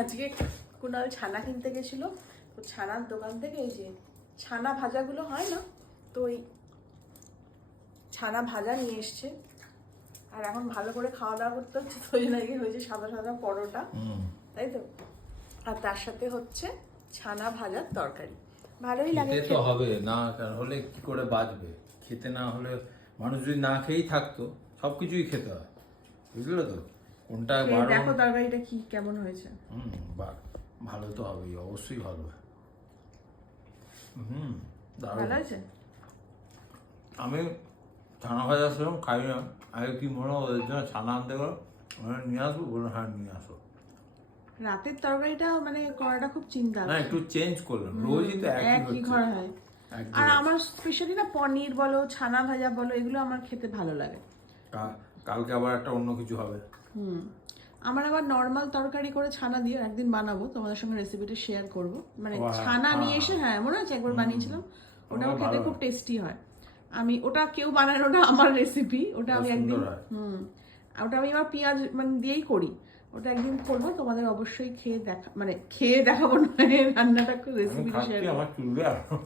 আজকে কুনাল ছানা কিনতে গেছিলো, তো ছানার দোকান থেকে এই যে ছানা ভাজাগুলো হয় না, তো ওই ছানা ভাজা নিয়ে এসছে। আর এখন ভালো করে খাওয়া দাওয়া করতে হচ্ছে, তো ওই জন্য হয়েছে সাদা সাদা পরোটা, তাই তো। আর তার সাথে হচ্ছে ছানা ভাজার তরকারি। ভালোই লাগে খেতে তো হবে না, হলে কি করে বাঁচবে? খেতে না হলে মানুষ যদি না খেয়েই থাকতো, সবকিছুই খেতে হয়, বুঝলে তো। কোনটা দেখো তরকারিটা কি কেমন হয়েছে। ভালো তো হবেই, অবশ্যই ভালো। ভালো আছে। আমি ছানা ভাজা সেরকম খাই না, আগে কি মনে হয় ওদের জন্য ছানা আনতে গেলো, নিয়ে আসবো, বললো হ্যাঁ নিয়ে আসো। রাতের তরকারিটা মানে করাটা খুব চিন্তা, না একটু চেঞ্জ করলাম, রোজই তো একই ঘর হয়। আর আমার স্পেশালি না পনির বলো, ছানা ভাজা বলো, এগুলো আমার খেতে ভালো লাগে। কালকে আবার একটা অন্য কিছু হবে। আমার আবার নর্মাল তরকারি করে ছানা দিয়ে একদিন বানাবো, তোমাদের সঙ্গে রেসিপিটা শেয়ার করব। মানে ছানা নিয়ে এসে, হ্যাঁ মনে আছে একবার বানিয়েছিলাম, ওটাও খেতে খুব টেস্টি হয়। আমি ওটা কেউ বানায়, ওটা আমার রেসিপি, ওটা আমি একদিন ওটা আমি আমার পেঁয়াজ মানে দিয়েই করি। ওটা একদিন করবো, তোমাদের অবশ্যই খেয়ে দেখাবো, না রান্নাটা রেসিপিটা শেয়ার করবো।